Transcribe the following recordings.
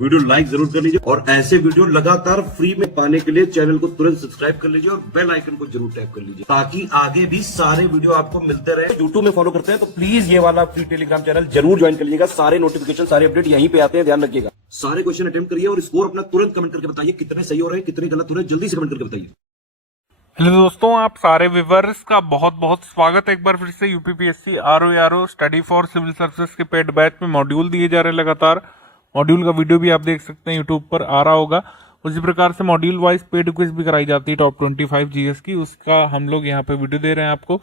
Video like जरूर कर लीजिए और ऐसे वीडियो लगातार फ्री में पाने के लिए चैनल को तुरंत सब्सक्राइब कर लीजिए और बेल आइकन को जरूर टैप कर लीजिए ताकि आगे भी सारे वीडियो आपको मिलते रहे। यूट्यूब में फॉलो करते हैं तो प्लीज ये वाला फ्री टेलीग्राम चैनल जरूर ज्वाइन कर लीजिएगा। सारे नोटिफिकेशन सारे अपडेट यहीं पे आते हैं, ध्यान रखिएगा। सारे क्वेश्चन अटेम्प्ट करिए और स्कोर अपना तुरंत कमेंट करके बताइए कितने सही हो रहे हैं कितने गलत हो रहे हैं, जल्दी से कमेंट करके बताइए। हेलो दोस्तों, आप सारे व्यूअर्स का बहुत बहुत स्वागत है एक बार फिर से। UPPSC RO study for civil services के पेड बैच में मॉड्यूल दिए जा रहे हैं लगातार। मॉड्यूल का वीडियो भी आप देख सकते हैं यूट्यूब पर आ रहा होगा। उसी प्रकार से मॉड्यूल वाइज पेड क्विज भी कराई जाती है टॉप 25 जीएस की, उसका हम लोग यहाँ पे वीडियो दे रहे हैं आपको।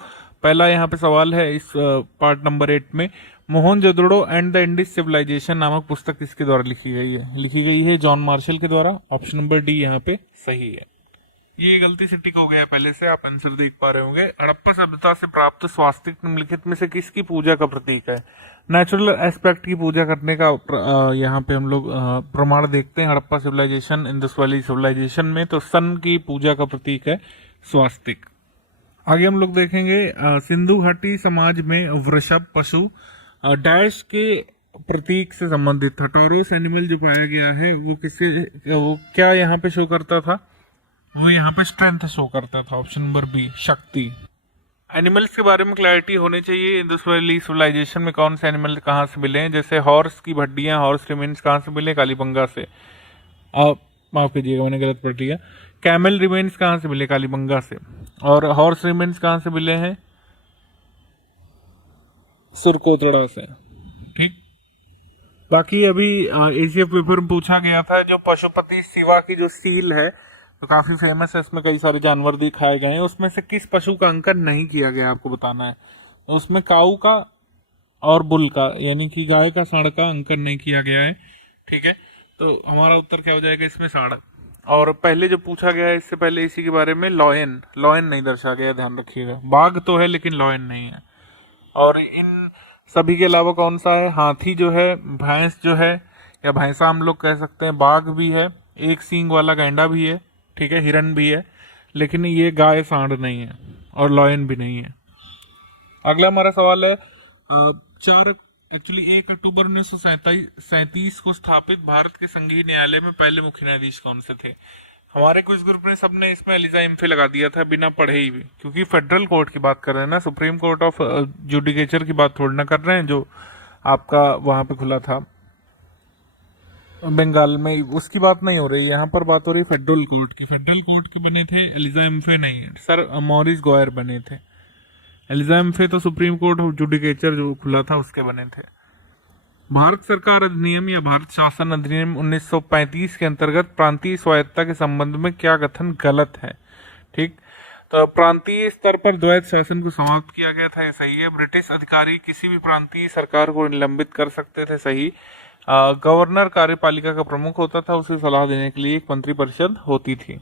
पहला यहाँ पे सवाल है इस पार्ट नंबर 8 में, Mohenjodaro and the Indus civilization नामक पुस्तक किसके द्वारा लिखी गई है? लिखी गई है जॉन मार्शल के द्वारा। ऑप्शन नंबर डी यहाँ पे सही है। ये गलती से टिक हो गया पहले से, आप आंसर देख पा रहे होंगे। हड़प्पा सभ्यता से प्राप्त स्वास्तिक निम्नलिखित में से किसकी पूजा का प्रतीक है? नेचुरल एस्पेक्ट की पूजा करने का यहाँ पे हम लोग प्रमाण देखते हैं Harappa civilization, Indus valley civilization में। तो सन की पूजा का प्रतीक है स्वास्तिक। आगे हम लोग देखेंगे सिंधु घाटी समाज में वृषभ पशु डैश के प्रतीक से संबंधित था। टॉरस एनिमल जो पाया गया है वो क्या यहाँ पे शो करता था? वो यहाँ पे स्ट्रेंथ शो करता था। ऑप्शन नंबर बी शक्ति। एनिमल्स के बारे में क्लैरिटी होनी चाहिए। इंडस वैली सिविलाइजेशन में कौन से एनिमल कहाँ से मिले हैं? जैसे हॉर्स की हड्डियां, हॉर्स रिमेन्स कहाँ से मिले? कालीबंगा से। माफ कीजिएगा मैंने गलत पढ़ लिया। कैमल रिमेन्स कहाँ से मिले? कालीबंगा से। और हॉर्स रिमेन्स कहाँ से मिले हैं? सुरकोतड़ा से। ठीक। बाकी अभी एसीएफ पेपर में पूछा गया था जो पशुपति शिवा की जो सील है तो काफी फेमस है, इसमें कई सारे जानवर दिखाए गए हैं, उसमें से किस पशु का अंकन नहीं किया गया आपको बताना है। तो उसमें काऊ का और बुल का यानी कि गाय का सांड का अंकन नहीं किया गया है। ठीक है, तो हमारा उत्तर क्या हो जाएगा इसमें? सांड। और पहले जो पूछा गया है इससे पहले इसी के बारे में, लॉयन नहीं दर्शा गया, ध्यान रखिएगा। बाघ तो है लेकिन लॉयन नहीं है। और इन सभी के अलावा कौन सा है? हाथी जो है, भैंस जो है या भैंसा हम लोग कह सकते हैं, बाघ भी है, एक सींग वाला गैंडा भी है, ठीक है, हिरन भी है, लेकिन ये गाय सांड नहीं है और लॉयन भी नहीं है। अगला हमारा सवाल है 1 अक्टूबर 1937 को स्थापित भारत के संघीय न्यायालय में पहले मुख्य न्यायाधीश कौन से थे? हमारे क्विज ग्रुप ने सबने इसमें एलिजा इम्फे लगा दिया था बिना पढ़े ही भी, क्योंकि फेडरल कोर्ट की बात कर रहे हैं ना, सुप्रीम कोर्ट ऑफ जुडिकेचर की बात थोड़ी ना कर रहे हैं जो आपका वहां पे खुला था बंगाल में, उसकी बात नहीं हो रही। यहाँ पर बात हो रही फेडरल कोर्ट की। फेडरल कोर्ट के बने थे एलिजा इम्फे नहीं है सर, मॉरिस गोयर बने थे। एलिजा इम्फे तो सुप्रीम कोर्ट ऑफ जुडिकेचर जो खुला था उसके बने थे। भारत सरकार अधिनियम या भारत शासन अधिनियम 1935 के अंतर्गत प्रांतीय स्वायत्तता के संबंध में क्या कथन गलत है? ठीक, तो प्रांतीय स्तर पर द्वैत शासन को समाप्त किया गया था, ये सही है। ब्रिटिश अधिकारी किसी भी प्रांतीय सरकार को निलंबित कर सकते थे, सही। गवर्नर कार्यपालिका का प्रमुख होता था, उसे सलाह देने के लिए एक मंत्री परिषद होती थी।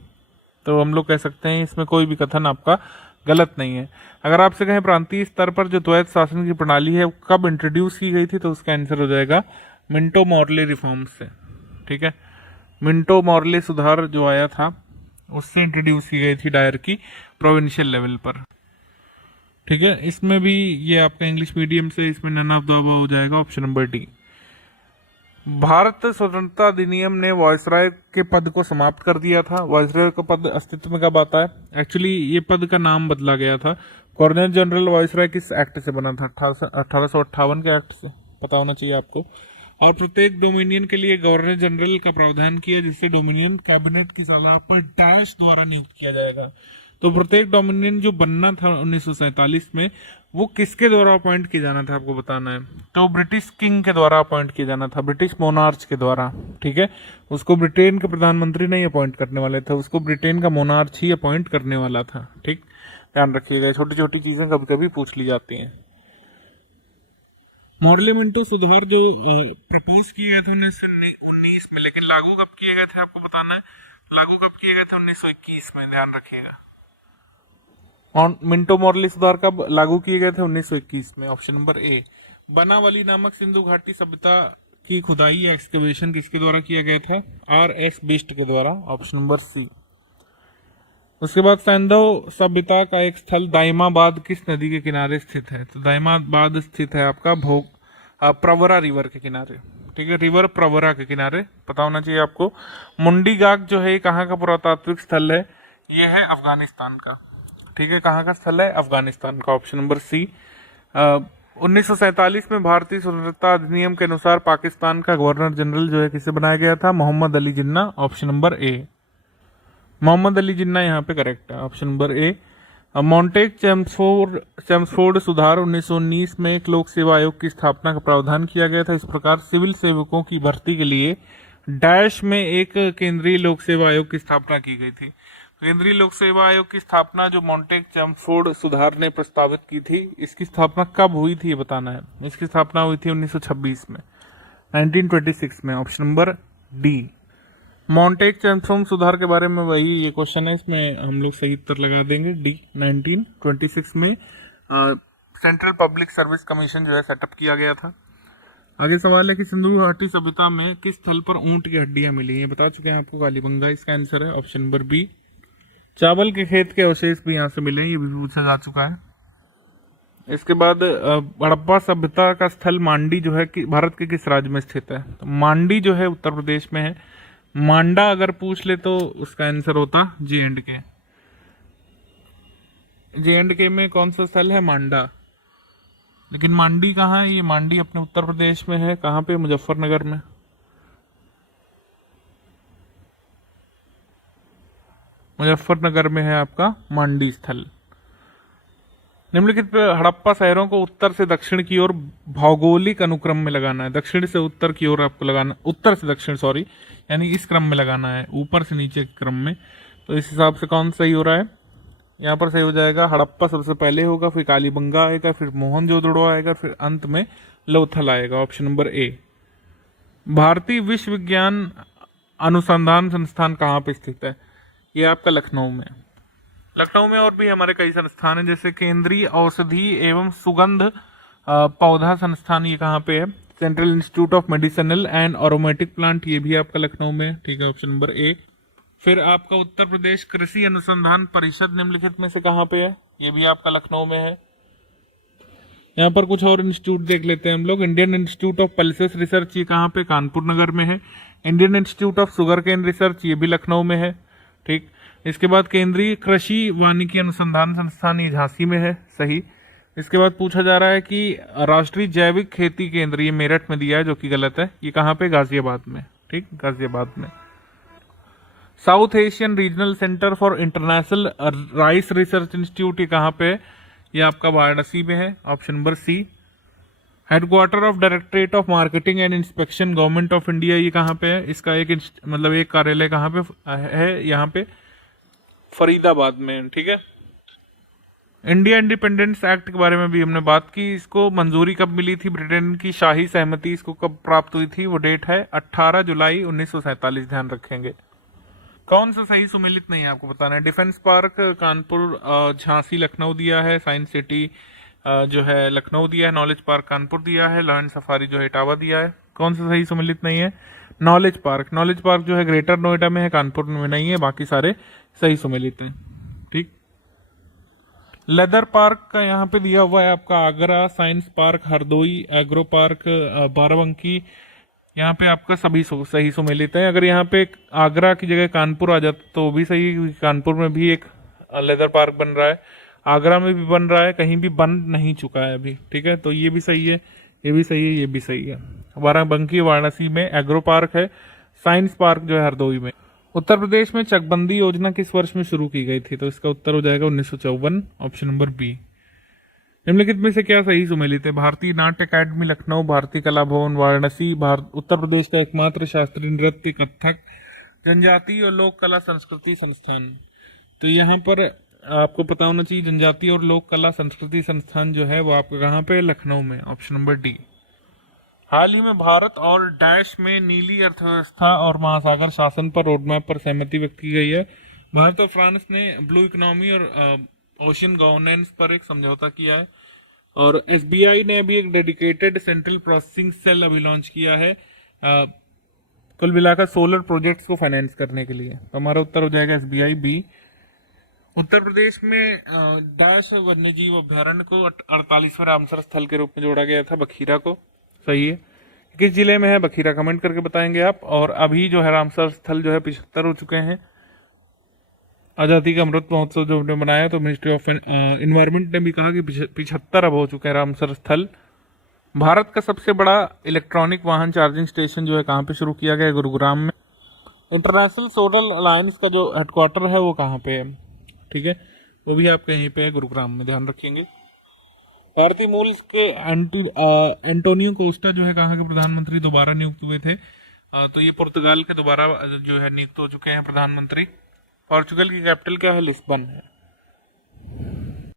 तो हम लोग कह सकते हैं इसमें कोई भी कथन आपका गलत नहीं है। अगर आपसे कहें प्रांतीय स्तर पर जो द्वैत शासन की प्रणाली है कब इंट्रोड्यूस की गई थी, तो उसका आंसर हो जाएगा मिंटो मॉर्ले रिफॉर्म्स से। ठीक है, मिंटो मॉर्ले सुधार जो आया था उससे इंट्रोड्यूस की गई थी डायर की प्रोविंशियल लेवल पर। ठीक है, इसमें भी ये आपका इंग्लिश मीडियम से, इसमें नन ऑफ द अबव हो जाएगा। Option number D. भारत स्वतंत्रता अधिनियम ने वायसराय के पद को समाप्त कर दिया था। वायसराय का पद अस्तित्व में कब आता है? एक्चुअली ये पद का नाम बदला गया था। गवर्नर जनरल वायसराय किस एक्ट से बना था? 1858 के एक्ट से, पता होना चाहिए आपको। और प्रत्येक डोमिनियन के लिए गवर्नर जनरल का प्रावधान किया, जिससे डोमिनियन कैबिनेट की सलाह पर डैश द्वारा नियुक्त किया जाएगा। तो प्रत्येक डोमिनियन जो बनना था 1947 में, वो किसके द्वारा अपॉइंट किया जाना था आपको बताना है। तो ब्रिटिश किंग के द्वारा अपॉइंट किया जाना था, ब्रिटिश मोनार्च के द्वारा। ठीक है, उसको ब्रिटेन के प्रधानमंत्री नहीं अपॉइंट करने वाले थे, उसको ब्रिटेन का मोनार्च ही अपॉइंट करने वाला था। ठीक, ध्यान रखिएगा, छोटी छोटी चीजें कभी कभी पूछ ली जाती हैं। मॉर्ले मिंटो सुधार जो प्रपोज किए गए थे 1919 में, लेकिन लागू कब किए गए थे आपको बताना है। लागू कब किए गए थे? 1921 में, ध्यान रखिएगा। और मिंटो मॉर्ले सुधार कब लागू किए गए थे? 1921 में। ऑप्शन नंबर ए। बनावली नामक सिंधु घाटी सभ्यता की खुदाई एक्सकवेशन किसके द्वारा किया गया था? आर.एस. बिष्ट के द्वारा। Option number C. उसके बाद सैंधव सभ्यता का एक स्थल दाइमाबाद किस नदी के किनारे स्थित है? तो दाइमाबाद स्थित है आपका प्रवरा रिवर के किनारे। ठीक है, रिवर प्रवरा के किनारे, पता होना चाहिए आपको। मुंडी गाग जो है कहाँ का पुरातात्विक स्थल है, ये है अफगानिस्तान का, ठीक है, कहाँ का स्थल है, अफगानिस्तान का, ऑप्शन नंबर सी। 1947 में भारतीय स्वतंत्रता अधिनियम के अनुसार पाकिस्तान का गवर्नर जनरल जो है किसे बनाया गया था, Mohammad Ali Jinnah, option number A. Mohammad Ali Jinnah यहाँ पे करेक्ट है, option number A. Montagu Chelmsford सुधार 1919 में एक लोक सेवा आयोग की स्थापना का प्रावधान किया गया था। इस प्रकार सिविल सेवकों की भर्ती के लिए डैश में एक केंद्रीय लोक सेवा आयोग की स्थापना की गई थी। केंद्रीय लोक सेवा आयोग की स्थापना जो मॉन्टेक चेम्सफोर्ड सुधार ने प्रस्तावित की थी, इसकी स्थापना कब हुई थी ये बताना है। इसकी स्थापना हुई थी 1926 में, 1926 में, ऑप्शन नंबर डी। मॉन्टेक चेम्सफोर्ड सुधार के बारे में वही ये क्वेश्चन है, इसमें हम लोग सही उत्तर लगा देंगे डी। 1926 में सेंट्रल पब्लिक सर्विस कमीशन जो है सेटअप किया गया था। आगे सवाल है कि सिंधु घाटी सभ्यता में किस स्थल पर ऊंट की हड्डियां मिली, ये बता चुके हैं आपको, कालीबंगा इसका आंसर है, ऑप्शन नंबर बी। चावल के खेत के अवशेष भी यहाँ से मिले, ये भी पूछा जा चुका है। इसके बाद हड़प्पा सभ्यता का स्थल मांडी जो है कि भारत के किस राज्य में स्थित है, तो मांडी जो है उत्तर प्रदेश में है। मांडा अगर पूछ ले तो उसका आंसर होता J&K। J&K में कौन सा स्थल है, मांडा। लेकिन मांडी कहाँ है, ये मांडी अपने उत्तर प्रदेश में है, कहाँ पे, मुजफ्फरनगर में। मुजफ्फरनगर में है आपका मांडी स्थल। निम्नलिखित हड़प्पा शहरों को उत्तर से दक्षिण की ओर भौगोलिक अनुक्रम में लगाना है। दक्षिण से उत्तर की ओर आपको लगाना, उत्तर से दक्षिण सॉरी, यानी इस क्रम में लगाना है, ऊपर से नीचे के क्रम में। तो इस हिसाब से कौन सही हो रहा है, यहाँ पर सही हो जाएगा हड़प्पा सबसे पहले होगा, फिर कालीबंगा आएगा, फिर मोहनजोदड़ो आएगा, फिर अंत में लोथल आएगा, ऑप्शन नंबर ए। भारतीय विश्व विज्ञान अनुसंधान संस्थान कहाँ पे स्थित है, ये आपका लखनऊ में। लखनऊ में और भी हमारे कई संस्थान हैं, जैसे केंद्रीय औषधि एवं सुगंध पौधा संस्थान, ये कहाँ पे है, central institute of medicinal and aromatic plant, ये भी आपका लखनऊ में, ठीक है, ऑप्शन नंबर ए। फिर आपका उत्तर प्रदेश कृषि अनुसंधान परिषद निम्नलिखित में से कहाँ पे है, ये भी आपका लखनऊ में है। यहाँ पर कुछ और इंस्टीट्यूट देख लेते हैं हम लोग। Indian Institute of Pulses Research, ये कहाँ पे, कानपुर नगर में है। Indian Institute of Sugar cane research, ये भी लखनऊ में है, ठीक। इसके बाद केंद्रीय कृषि वानिकी अनुसंधान संस्थान, ये झांसी में है, सही। इसके बाद पूछा जा रहा है कि राष्ट्रीय जैविक खेती केंद्र, ये मेरठ में दिया है, जो कि गलत है, ये कहाँ पे, गाजियाबाद में, ठीक, गाजियाबाद में। South Asian regional centre for international rice research institute, ये कहाँ पे है, ये आपका वाराणसी में है, option number C. Headquarter of directorate of marketing and inspection government of India, ये कहाँ पे है, इसका एक मतलब एक कार्यालय कहाँ पे है, यहाँ पे फरीदाबाद में, ठीक है। इंडिया इंडिपेंडेंस एक्ट के बारे में भी हमने बात की। इसको मंजूरी कब मिली थी, ब्रिटेन की शाही सहमति इसको कब प्राप्त हुई थी, वो डेट है 18 जुलाई 1947, ध्यान रखेंगे। कौन सा सही सुमेलित नहीं है आपको बताना है। डिफेंस पार्क कानपुर झांसी लखनऊ दिया है, साइंस सिटी जो है लखनऊ दिया है, नॉलेज पार्क कानपुर दिया है, लॉयन सफारी जो है इटावा दिया है। कौन सा सही सुमेलित नहीं है, नॉलेज पार्क। नॉलेज पार्क जो है ग्रेटर नोएडा में है, कानपुर में नहीं है, बाकी सारे सही सुमेलित हैं, ठीक। लेदर पार्क का यहाँ पे दिया हुआ है आपका Agra, science park Hardoi, agro park Barabanki, यहाँ पे आपका सभी सही सुमेलित है। अगर यहाँ पे आगरा की जगह कानपुर आ जाता तो भी सही, क्योंकि कानपुर में भी एक लेदर पार्क बन रहा है, आगरा में भी बन रहा है, कहीं भी बन नहीं चुका है अभी, ठीक है। तो ये भी सही है, ये भी सही है, ये भी सही है। बाराबंकी वाराणसी में एग्रो पार्क है, साइंस पार्क जो है हरदोई में। उत्तर प्रदेश में चकबंदी योजना किस वर्ष में शुरू की गई थी, तो इसका उत्तर हो जाएगा 1954, ऑप्शन नंबर बी। निम्नलिखित में से क्या सही सुमेलित है, भारतीय नाट्य अकादमी लखनऊ, भारतीय कला भवन वाराणसी, उत्तर प्रदेश का एकमात्र शास्त्रीय नृत्य कथक, जनजातीय और लोक कला संस्कृति संस्थान। तो यहाँ पर आपको पता होना चाहिए, जनजातीय और लोक कला संस्कृति संस्थान जो है वो आपका कहाँ पे, लखनऊ में, ऑप्शन नंबर डी। हाल ही में भारत और डैश में नीली अर्थव्यवस्था और महासागर शासन पर रोडमैप पर सहमति व्यक्त की गई है। भारत और फ्रांस ने ब्लू इकोनॉमी और ओशियन गवर्नेंस पर एक समझौता किया है, और एसबीआई ने अभी एक डेडिकेटेड सेंट्रल प्रोसेसिंग सेल अभी लॉन्च किया है कुल मिलाकर सोलर प्रोजेक्ट्स को फाइनेंस करने के लिए। तो हमारा उत्तर हो जाएगा एसबीआई बी। उत्तर प्रदेश में डैश वन्यजीव अभ्यारण्य को 48वें रामसर स्थल के रूप में जोड़ा गया था, बखीरा को, सही है। किस जिले में है बखीरा, कमेंट करके बताएंगे आप। और अभी जो है रामसर स्थल जो है 75 हो चुके हैं। आज़ादी का अमृत महोत्सव जो हमने बनाया तो मिनिस्ट्री ऑफ इन्वायरमेंट ने भी कहा कि 75 अब हो चुके हैं रामसर स्थल। भारत का सबसे बड़ा इलेक्ट्रॉनिक वाहन चार्जिंग स्टेशन जो है कहाँ पे शुरू किया गया है? गुरुग्राम में। इंटरनेशनल सोलर अलायंस का जो हेडक्वार्टर है वो कहाँ पे है? ठीक है, वो भी आपके यहीं पे है, गुरुग्राम में, ध्यान रखेंगे। भारतीय मूल के एंटोनियो कोस्टा जो है कहाँ के प्रधानमंत्री दोबारा नियुक्त हुए थे? तो ये पुर्तगाल के दोबारा जो है नियुक्त हो चुके हैं प्रधानमंत्री। पोर्चुगल की कैपिटल क्या है? लिस्बन है।